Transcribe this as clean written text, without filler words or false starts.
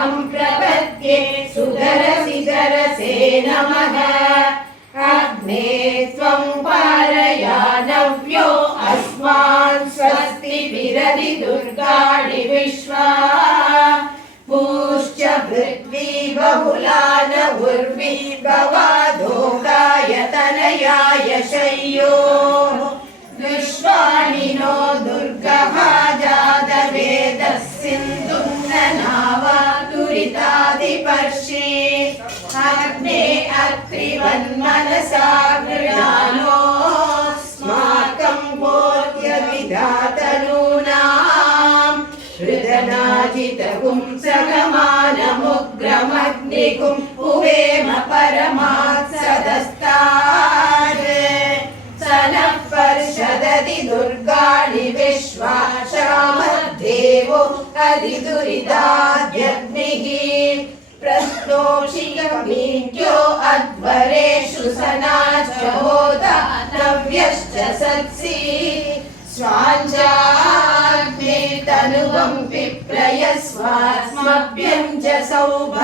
तमहं प्रपद्ये सुधरसिधरसे नमः अग्ने त्वं पारयानव्यो अस्मान् स्वस्तिभिरधि दुर्गाणि विश्वा पूश्च पृथ्वी बहुलान उर्वी भवादोकाय तनयाय शय्यो विश्वाणि नो दुर्गः जातवेदः सिन्धुन्ननावातुरितादिपर्षि अग्ने अत्रिवन्मनसा गृहाणोऽस्माकं बोध्यविधातनूनाम् हृदनाजितपुंसगमानमुग्रमग्निकुं उवेम परमात् सदस्तात् स नः पर्षदति दुर्गाणि विश्वा श्रामद्देवो अधिदुरिताद्यग्निः प्रस्तोषिकमीड्यो अध्वरेषु सनाच होता नव्यश्च सत्सि स्वाञ्जाग्ने तनुवं पिप्रयस्वास्मभ्यं च सौभ